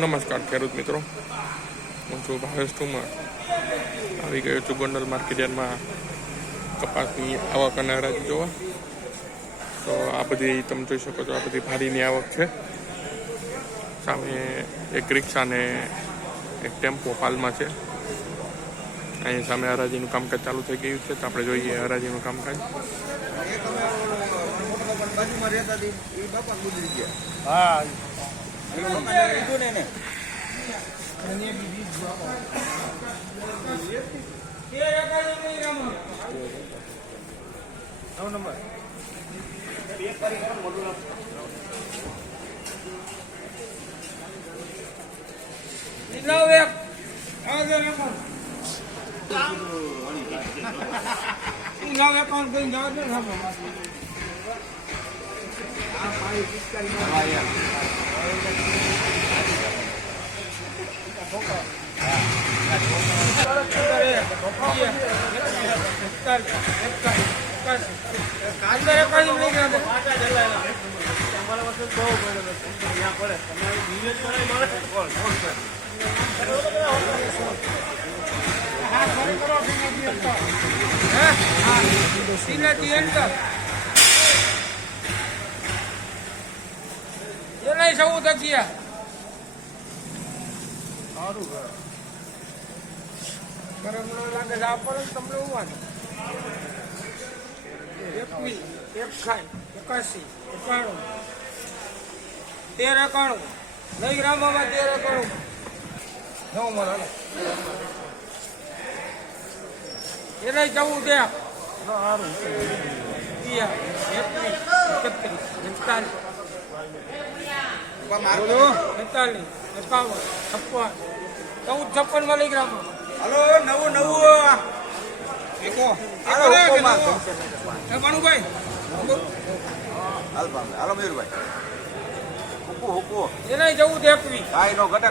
નમસ્કાર ખેડૂત મિત્રો, હું છું ભાવેશ ઠુમર. આવી ગયો છું ગોંડલ માર્કેટયાર્ડમાં કપાસની આવક અને હરાજી જોવા. તો આ બધી તમે જોઈ શકો છો, આ બધી ભારીની આવક છે. સામે એક રિક્ષા ને એક ટેમ્પો હાલમાં છે. અહીં સામે હરાજીનું કામકાજ ચાલુ થઈ ગયું છે, તો આપણે જોઈએ હરાજીનું કામકાજ. હા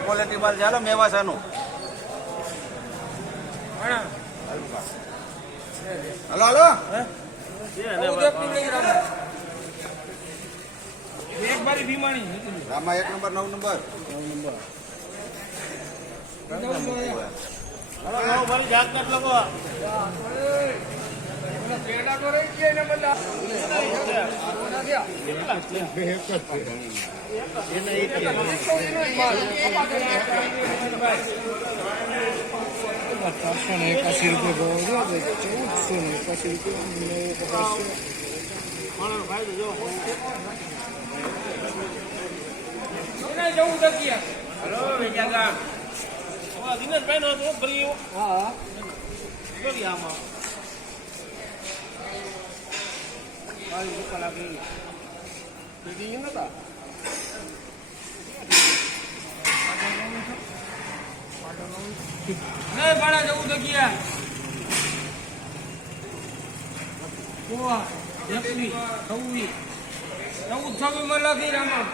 ક્વોલિટી માલ ચાલો મેવાસાનું. Hello hello Rama 1 number 9 number લખી રામા